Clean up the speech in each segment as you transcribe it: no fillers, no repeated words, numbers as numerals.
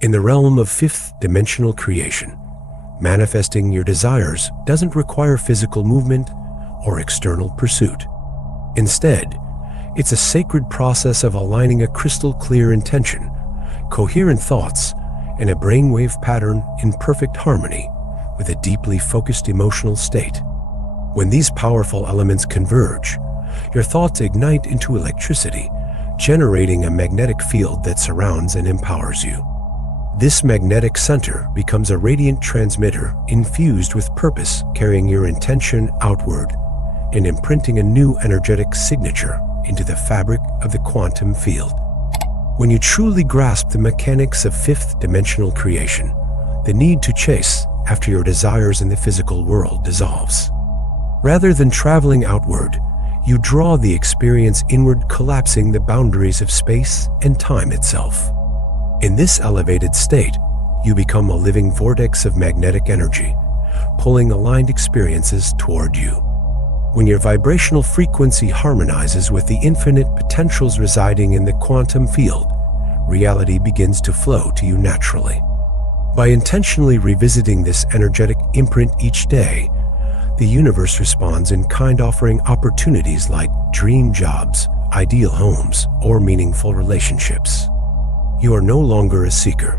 In the realm of fifth-dimensional creation, manifesting your desires doesn't require physical movement or external pursuit. Instead, it's a sacred process of aligning a crystal-clear intention, coherent thoughts, and a brainwave pattern in perfect harmony with a deeply focused emotional state. When these powerful elements converge, your thoughts ignite into electricity, generating a magnetic field that surrounds and empowers you. This magnetic center becomes a radiant transmitter infused with purpose, carrying your intention outward and imprinting a new energetic signature into the fabric of the quantum field. When you truly grasp the mechanics of fifth-dimensional creation, the need to chase after your desires in the physical world dissolves. Rather than traveling outward, you draw the experience inward, collapsing the boundaries of space and time itself. In this elevated state, you become a living vortex of magnetic energy, pulling aligned experiences toward you. When your vibrational frequency harmonizes with the infinite potentials residing in the quantum field, reality begins to flow to you naturally. By intentionally revisiting this energetic imprint each day, the universe responds in kind, offering opportunities like dream jobs, ideal homes, or meaningful relationships. You are no longer a seeker.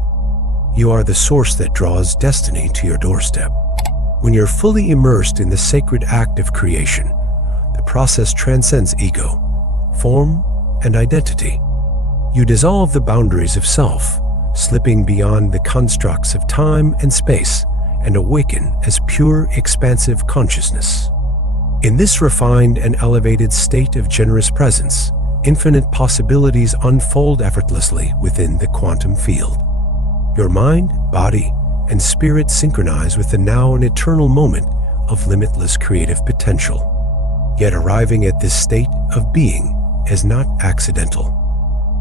You are the source that draws destiny to your doorstep. When you're fully immersed in the sacred act of creation, the process transcends ego, form, and identity. You dissolve the boundaries of self, slipping beyond the constructs of time and space, and awaken as pure, expansive consciousness. In this refined and elevated state of generous presence, infinite possibilities unfold effortlessly within the quantum field. Your mind, body, and spirit synchronize with the now and eternal moment of limitless creative potential. Yet arriving at this state of being is not accidental.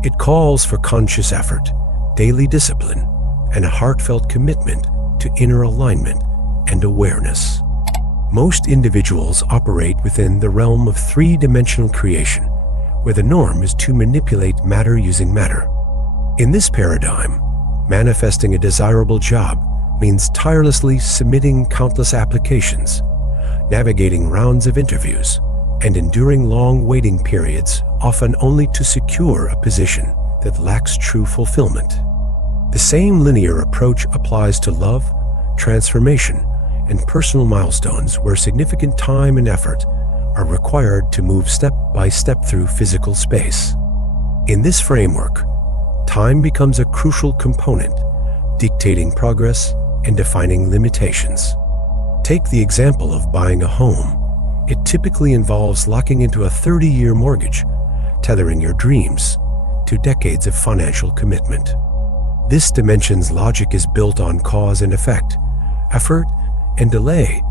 It calls for conscious effort, daily discipline, and a heartfelt commitment to inner alignment and awareness. Most individuals operate within the realm of three-dimensional creation, where the norm is to manipulate matter using matter. In this paradigm, manifesting a desirable job means tirelessly submitting countless applications, navigating rounds of interviews, and enduring long waiting periods, often only to secure a position that lacks true fulfillment. The same linear approach applies to love, transformation, and personal milestones where significant time and effort are required to move step by step through physical space. In this framework, time becomes a crucial component, dictating progress and defining limitations. Take the example of buying a home. It typically involves locking into a 30-year mortgage, tethering your dreams to decades of financial commitment. This dimension's logic is built on cause and effect, effort and delay,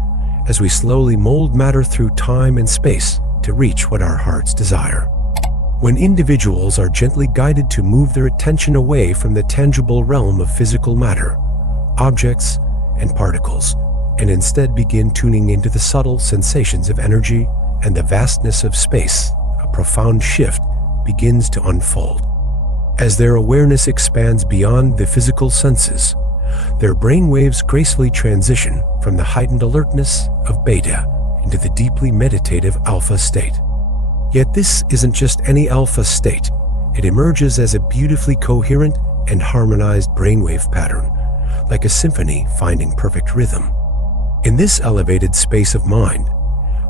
as we slowly mold matter through time and space to reach what our hearts desire. When individuals are gently guided to move their attention away from the tangible realm of physical matter, objects, and particles, and instead begin tuning into the subtle sensations of energy and the vastness of space, a profound shift begins to unfold. As their awareness expands beyond the physical senses, their brainwaves gracefully transition from the heightened alertness of beta into the deeply meditative alpha state. Yet this isn't just any alpha state. It emerges as a beautifully coherent and harmonized brainwave pattern, like a symphony finding perfect rhythm. In this elevated space of mind,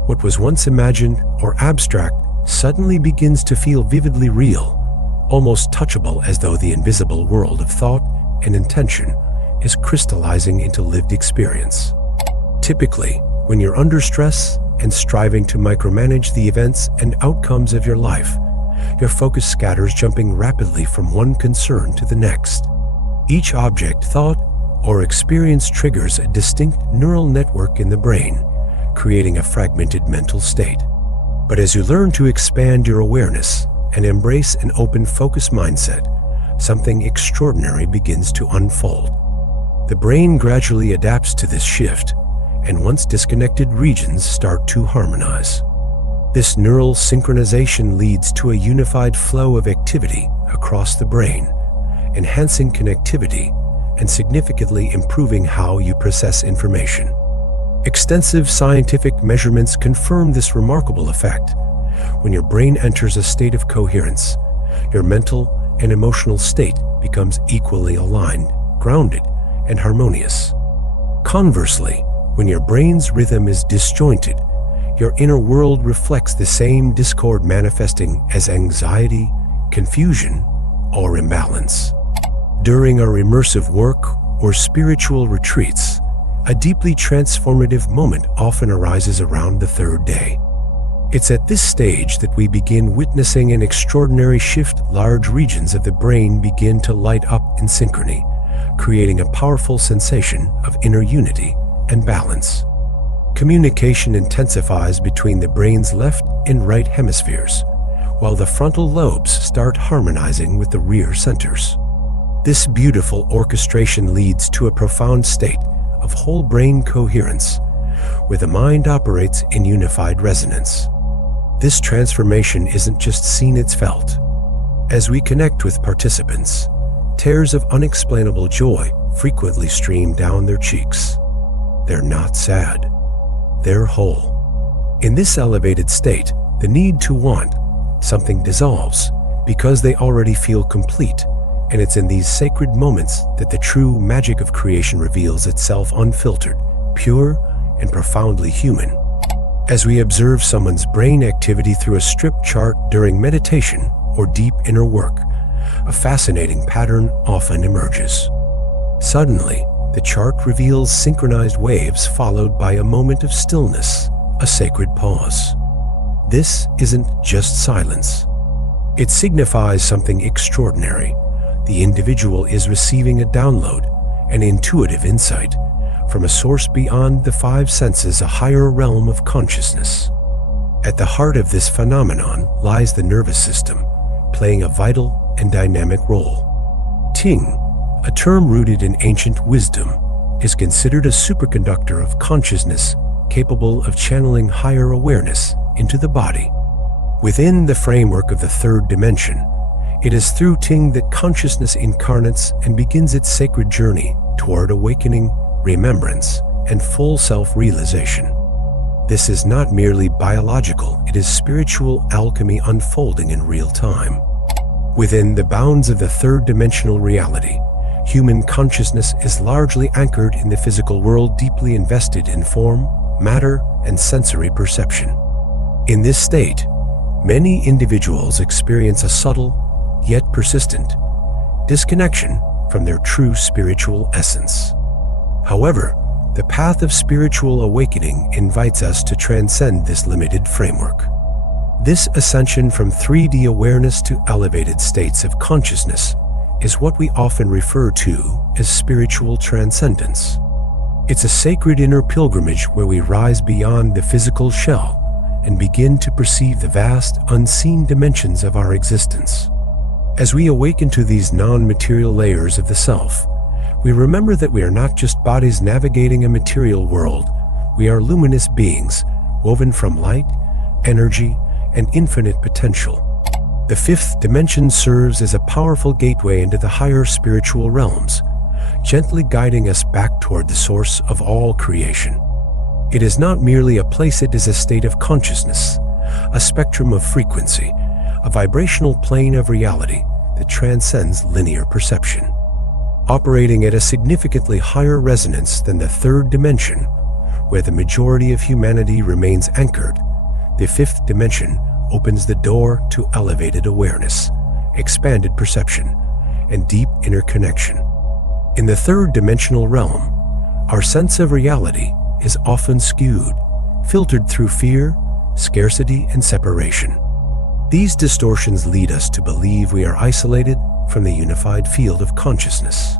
what was once imagined or abstract suddenly begins to feel vividly real, almost touchable, as though the invisible world of thought and intention is crystallizing into lived experience. Typically, when you're under stress and striving to micromanage the events and outcomes of your life, your focus scatters, jumping rapidly from one concern to the next. Each object, thought, or experience triggers a distinct neural network in the brain, creating a fragmented mental state. But as you learn to expand your awareness and embrace an open focus mindset, something extraordinary begins to unfold. The brain gradually adapts to this shift, and once disconnected regions start to harmonize. This neural synchronization leads to a unified flow of activity across the brain, enhancing connectivity and significantly improving how you process information. Extensive scientific measurements confirm this remarkable effect. When your brain enters a state of coherence, your mental and emotional state becomes equally aligned, grounded, and harmonious. Conversely, when your brain's rhythm is disjointed, your inner world reflects the same discord, manifesting as anxiety, confusion, or imbalance. During our immersive work or spiritual retreats, a deeply transformative moment often arises around the third day. It's at this stage that we begin witnessing an extraordinary shift. Large regions of the brain begin to light up in synchrony, creating a powerful sensation of inner unity and balance. Communication intensifies between the brain's left and right hemispheres, while the frontal lobes start harmonizing with the rear centers. This beautiful orchestration leads to a profound state of whole brain coherence, where the mind operates in unified resonance. This transformation isn't just seen, it's felt. As we connect with participants, tears of unexplainable joy frequently stream down their cheeks. They're not sad. They're whole. In this elevated state, the need to want something dissolves because they already feel complete, and it's in these sacred moments that the true magic of creation reveals itself, unfiltered, pure, and profoundly human. As we observe someone's brain activity through a strip chart during meditation or deep inner work, a fascinating pattern often emerges. Suddenly, the chart reveals synchronized waves followed by a moment of stillness, a sacred pause. This isn't just silence. It signifies something extraordinary. The individual is receiving a download, an intuitive insight, from a source beyond the five senses, a higher realm of consciousness. At the heart of this phenomenon lies the nervous system, playing a vital and dynamic role. Ting, a term rooted in ancient wisdom, is considered a superconductor of consciousness capable of channeling higher awareness into the body. Within the framework of the third dimension, it is through Ting that consciousness incarnates and begins its sacred journey toward awakening, remembrance, and full self-realization. This is not merely biological, it is spiritual alchemy unfolding in real time. Within the bounds of the third-dimensional reality, human consciousness is largely anchored in the physical world, deeply invested in form, matter, and sensory perception. In this state, many individuals experience a subtle, yet persistent, disconnection from their true spiritual essence. However, the path of spiritual awakening invites us to transcend this limited framework. This ascension from 3D awareness to elevated states of consciousness is what we often refer to as spiritual transcendence. It's a sacred inner pilgrimage where we rise beyond the physical shell and begin to perceive the vast, unseen dimensions of our existence. As we awaken to these non-material layers of the self, we remember that we are not just bodies navigating a material world. We are luminous beings, woven from light, energy, and infinite potential. The fifth dimension serves as a powerful gateway into the higher spiritual realms, gently guiding us back toward the source of all creation. It is not merely a place, it is a state of consciousness, a spectrum of frequency, a vibrational plane of reality that transcends linear perception. Operating at a significantly higher resonance than the third dimension, where the majority of humanity remains anchored, the fifth dimension opens the door to elevated awareness, expanded perception, and deep interconnection. In the third dimensional realm, our sense of reality is often skewed, filtered through fear, scarcity, and separation. These distortions lead us to believe we are isolated from the unified field of consciousness.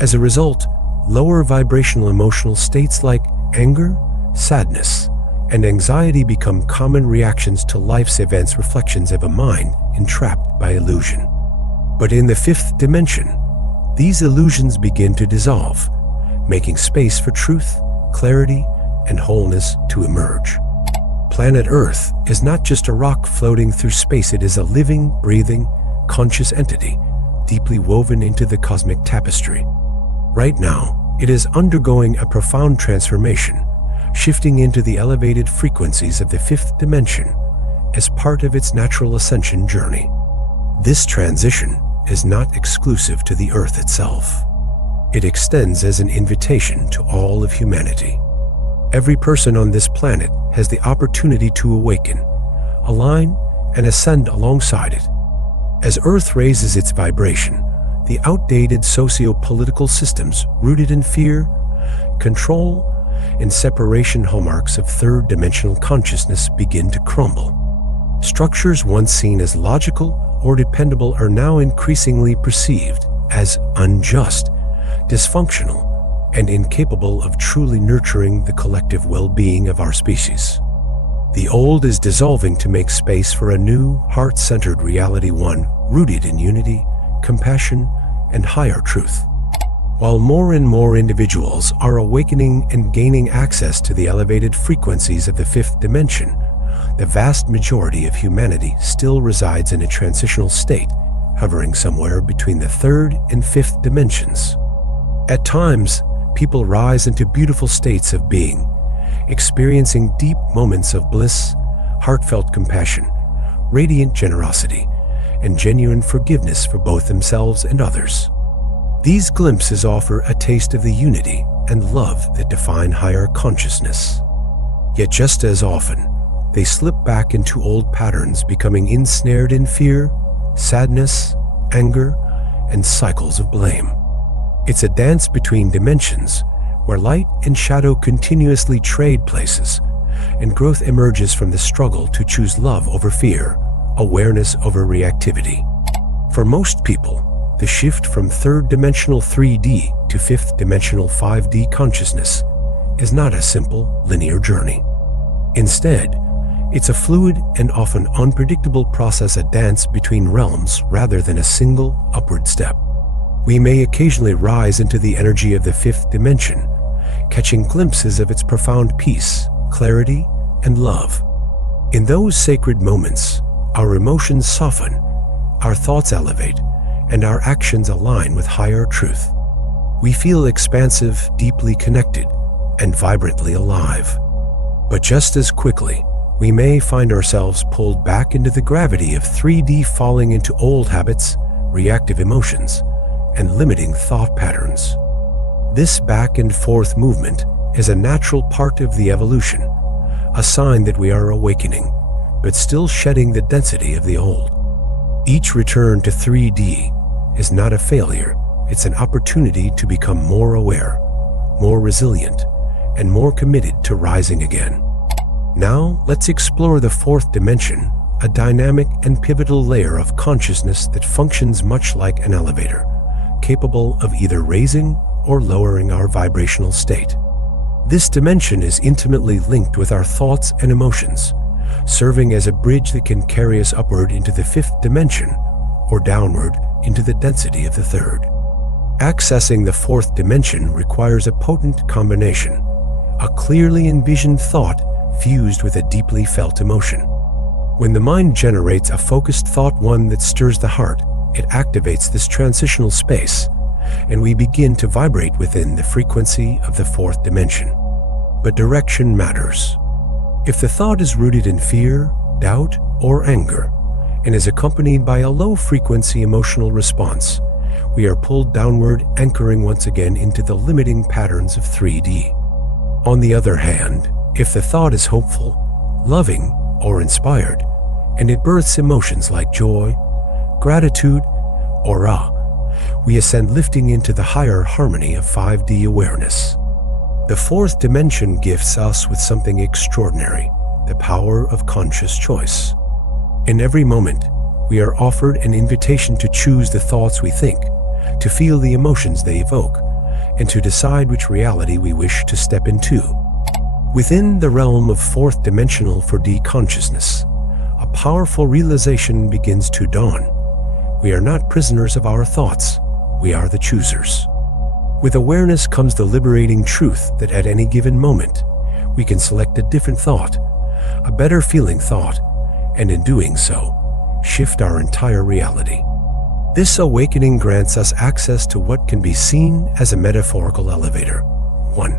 As a result, lower vibrational emotional states like anger, sadness, and anxiety become common reactions to life's events, reflections of a mind entrapped by illusion. But in the fifth dimension, these illusions begin to dissolve, making space for truth, clarity, and wholeness to emerge. Planet Earth is not just a rock floating through space, it is a living, breathing, conscious entity, deeply woven into the cosmic tapestry. Right now, it is undergoing a profound transformation, shifting into the elevated frequencies of the fifth dimension as part of its natural ascension journey. This transition is not exclusive to the Earth itself. It extends as an invitation to all of humanity. Every person on this planet has the opportunity to awaken, align, and ascend alongside it. As Earth raises its vibration, the outdated socio-political systems rooted in fear, control, and separation hallmarks of third-dimensional consciousness begin to crumble. Structures once seen as logical or dependable are now increasingly perceived as unjust, dysfunctional, and incapable of truly nurturing the collective well-being of our species. The old is dissolving to make space for a new, heart-centered reality, one rooted in unity, compassion, and higher truth. While more and more individuals are awakening and gaining access to the elevated frequencies of the fifth dimension, the vast majority of humanity still resides in a transitional state, hovering somewhere between the third and fifth dimensions. At times, people rise into beautiful states of being, experiencing deep moments of bliss, heartfelt compassion, radiant generosity, and genuine forgiveness for both themselves and others. These glimpses offer a taste of the unity and love that define higher consciousness. Yet just as often, they slip back into old patterns, becoming ensnared in fear, sadness, anger, and cycles of blame. It's a dance between dimensions, where light and shadow continuously trade places, and growth emerges from the struggle to choose love over fear, awareness over reactivity. For most people, the shift from third-dimensional 3D to fifth-dimensional 5D consciousness is not a simple, linear journey. Instead, it's a fluid and often unpredictable process, a dance between realms rather than a single upward step. We may occasionally rise into the energy of the fifth dimension, catching glimpses of its profound peace, clarity, and love. In those sacred moments, our emotions soften, our thoughts elevate, and our actions align with higher truth. We feel expansive, deeply connected, and vibrantly alive. But just as quickly, we may find ourselves pulled back into the gravity of 3D, falling into old habits, reactive emotions, and limiting thought patterns. This back and forth movement is a natural part of the evolution, a sign that we are awakening, but still shedding the density of the old. Each return to 3D is not a failure, it's an opportunity to become more aware, more resilient, and more committed to rising again. Now, let's explore the fourth dimension, a dynamic and pivotal layer of consciousness that functions much like an elevator, capable of either raising or lowering our vibrational state. This dimension is intimately linked with our thoughts and emotions, serving as a bridge that can carry us upward into the fifth dimension or downward into the density of the third. Accessing the fourth dimension requires a potent combination, a clearly envisioned thought fused with a deeply felt emotion. When the mind generates a focused thought, one that stirs the heart, it activates this transitional space, and we begin to vibrate within the frequency of the fourth dimension. But direction matters. If the thought is rooted in fear, doubt, or anger, and is accompanied by a low-frequency emotional response, we are pulled downward, anchoring once again into the limiting patterns of 3D. On the other hand, if the thought is hopeful, loving, or inspired, and it births emotions like joy, gratitude, or awe, we ascend, lifting into the higher harmony of 5D awareness. The fourth dimension gifts us with something extraordinary, the power of conscious choice. In every moment, we are offered an invitation to choose the thoughts we think, to feel the emotions they evoke, and to decide which reality we wish to step into. Within the realm of fourth dimensional 4D consciousness, a powerful realization begins to dawn. We are not prisoners of our thoughts, we are the choosers. With awareness comes the liberating truth that at any given moment, we can select a different thought, a better feeling thought, and in doing so, shift our entire reality. This awakening grants us access to what can be seen as a metaphorical elevator, one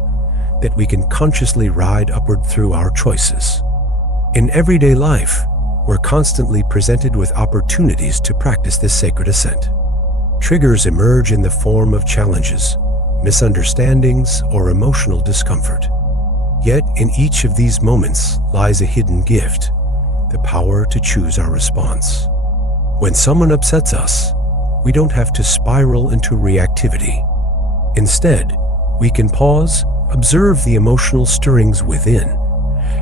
that we can consciously ride upward through our choices. In everyday life, we're constantly presented with opportunities to practice this sacred ascent. Triggers emerge in the form of challenges, misunderstandings, or emotional discomfort. Yet in each of these moments lies a hidden gift, the power to choose our response. When someone upsets us, we don't have to spiral into reactivity. Instead, we can pause, observe the emotional stirrings within,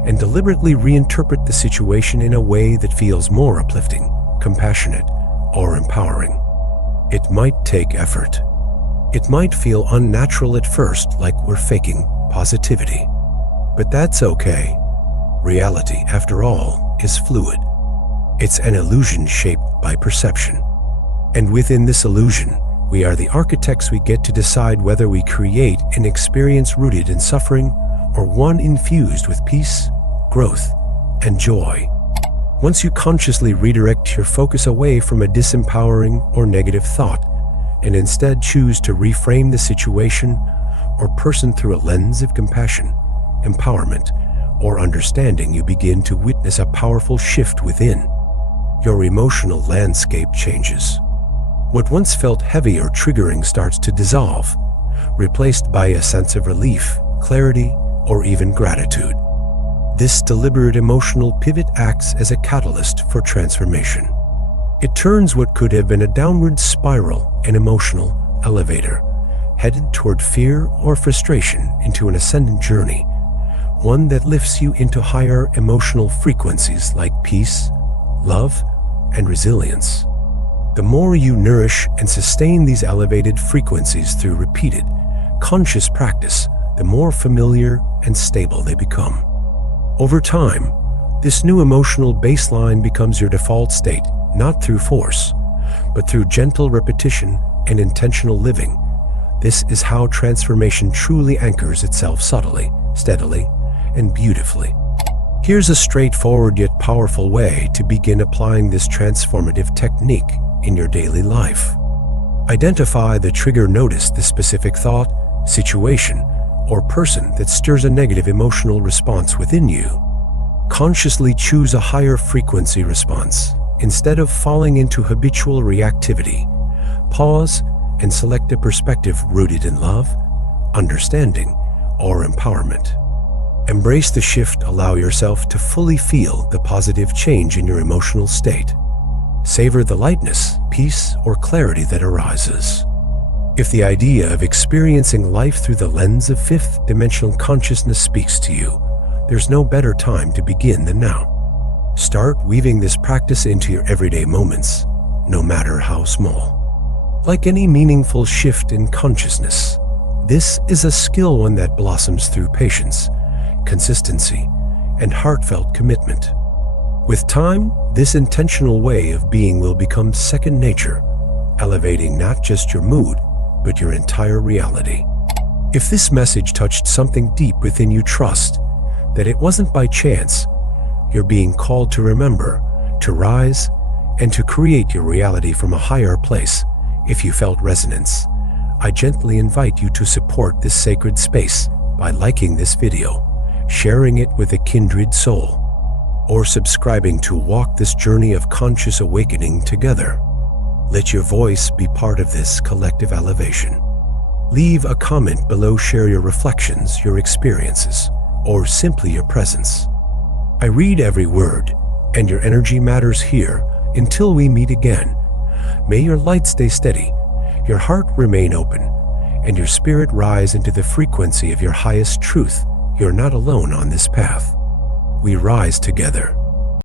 and deliberately reinterpret the situation in a way that feels more uplifting, compassionate, or empowering. It might take effort. It might feel unnatural at first, like we're faking positivity. But that's okay. Reality, after all, is fluid. It's an illusion shaped by perception. And within this illusion, we are the architects. We get to decide whether we create an experience rooted in suffering or one infused with peace, growth, and joy. Once you consciously redirect your focus away from a disempowering or negative thought, and instead choose to reframe the situation or person through a lens of compassion, empowerment, or understanding, you begin to witness a powerful shift within. Your emotional landscape changes. What once felt heavy or triggering starts to dissolve, replaced by a sense of relief, clarity, or even gratitude. This deliberate emotional pivot acts as a catalyst for transformation. It turns what could have been a downward spiral, an emotional elevator, headed toward fear or frustration, into an ascendant journey, one that lifts you into higher emotional frequencies like peace, love, and resilience. The more you nourish and sustain these elevated frequencies through repeated, conscious practice, the more familiar and stable they become. Over time, this new emotional baseline becomes your default state, not through force, but through gentle repetition and intentional living. This is how transformation truly anchors itself subtly, steadily, and beautifully. Here's a straightforward yet powerful way to begin applying this transformative technique in your daily life. Identify the trigger. Notice the specific thought, situation, or person that stirs a negative emotional response within you. Consciously choose a higher frequency response. Instead of falling into habitual reactivity, pause and select a perspective rooted in love, understanding, or empowerment. Embrace the shift. Allow yourself to fully feel the positive change in your emotional state. Savor the lightness, peace, or clarity that arises. If the idea of experiencing life through the lens of fifth-dimensional consciousness speaks to you, there's no better time to begin than now. Start weaving this practice into your everyday moments, no matter how small. Like any meaningful shift in consciousness, this is a skill, one that blossoms through patience, consistency, and heartfelt commitment. With time, this intentional way of being will become second nature, elevating not just your mood, but your entire reality. If this message touched something deep within you, trust that it wasn't by chance. You're being called to remember, to rise, and to create your reality from a higher place. If you felt resonance, I gently invite you to support this sacred space by liking this video, sharing it with a kindred soul, or subscribing to walk this journey of conscious awakening together. Let your voice be part of this collective elevation. Leave a comment below, share your reflections, your experiences, or simply your presence. I read every word, and your energy matters here. Until we meet again, may your light stay steady, your heart remain open, and your spirit rise into the frequency of your highest truth. You're not alone on this path. We rise together.